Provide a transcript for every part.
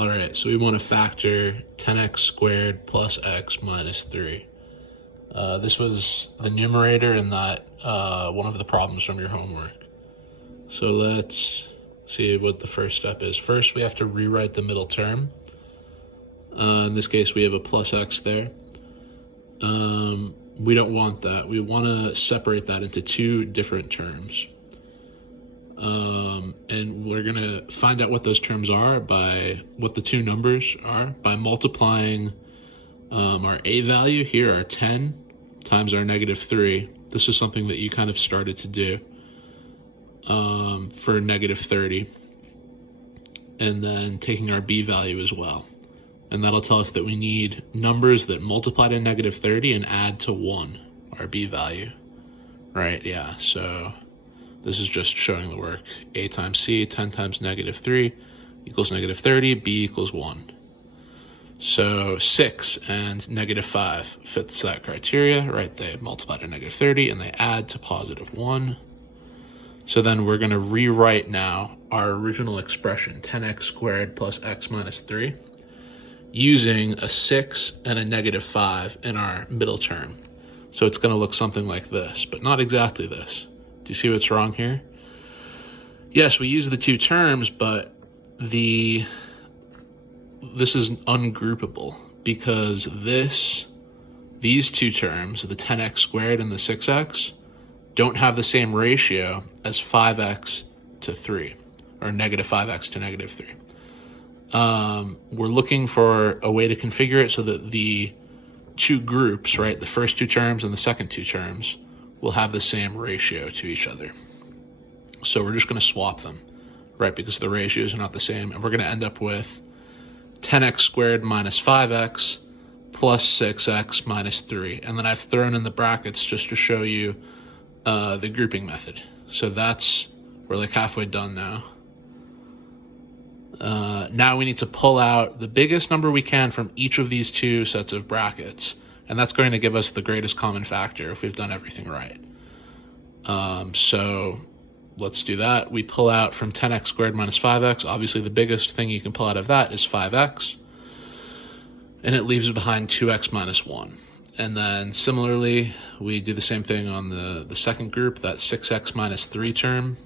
All right, so we want to factor 10x squared plus x minus 3. This was the numerator in that one of the problems from your homework. So let's see what the first step is. First, we have to rewrite the middle term. In this case, we have a plus x there. We don't want that. We want to separate that into two different terms. And we're going to find out what those terms are by what the two numbers are by multiplying our a value here, our 10, times our negative 3. This is something that you kind of started to do for negative 30. And then taking our b value as well. And that'll tell us that we need numbers that multiply to negative 30 and add to 1, our b value. Right, yeah, so this is just showing the work. A times c, 10 times negative 3 equals negative 30, b equals 1. So 6 and negative 5 fits that criteria, right? They multiply to negative 30 and they add to positive 1. So then we're going to rewrite now our original expression, 10x squared plus x minus 3, using a 6 and a negative 5 in our middle term. So it's going to look something like this, but not exactly this. Do you see what's wrong here? Yes, we use the two terms, but this is ungroupable because these two terms, the 10x squared and the 6x, don't have the same ratio as 5x to 3, or negative 5x to negative 3. We're looking for a way to configure it so that the two groups, right, the first two terms and the second two terms, will have the same ratio to each other. So we're just going to swap them, right, because the ratios are not the same, and we're going to end up with 10x squared minus 5x plus 6x minus 3. And then I've thrown in the brackets just to show you the grouping method. So we're like halfway done now. Now we need to pull out the biggest number we can from each of these two sets of brackets. And that's going to give us the greatest common factor if we've done everything right. So let's do that. We pull out from 10x squared minus 5x. Obviously, the biggest thing you can pull out of that is 5x. And it leaves behind 2x minus 1. And then similarly, we do the same thing on the second group, that 6x minus 3 term.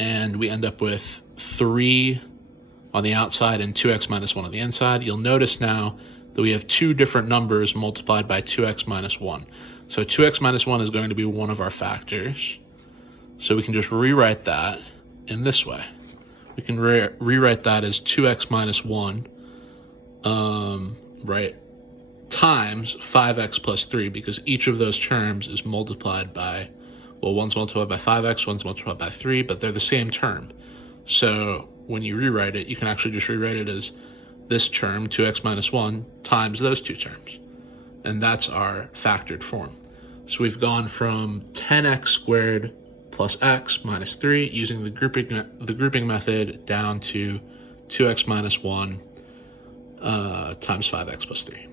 And we end up with 3 on the outside and 2x minus 1 on the inside. You'll notice now that we have two different numbers multiplied by 2x minus 1. So 2x minus 1 is going to be one of our factors. So we can just rewrite that in this way. We can rewrite that as 2x minus 1, right, times 5x plus 3, because each of those terms is multiplied by, well, one's multiplied by 5x, one's multiplied by 3, but they're the same term. So when you rewrite it, you can actually just rewrite it as this term, 2x minus 1, times those two terms. And that's our factored form. So we've gone from 10x squared plus x minus 3 using the grouping method down to 2x minus 1 times 5x plus 3.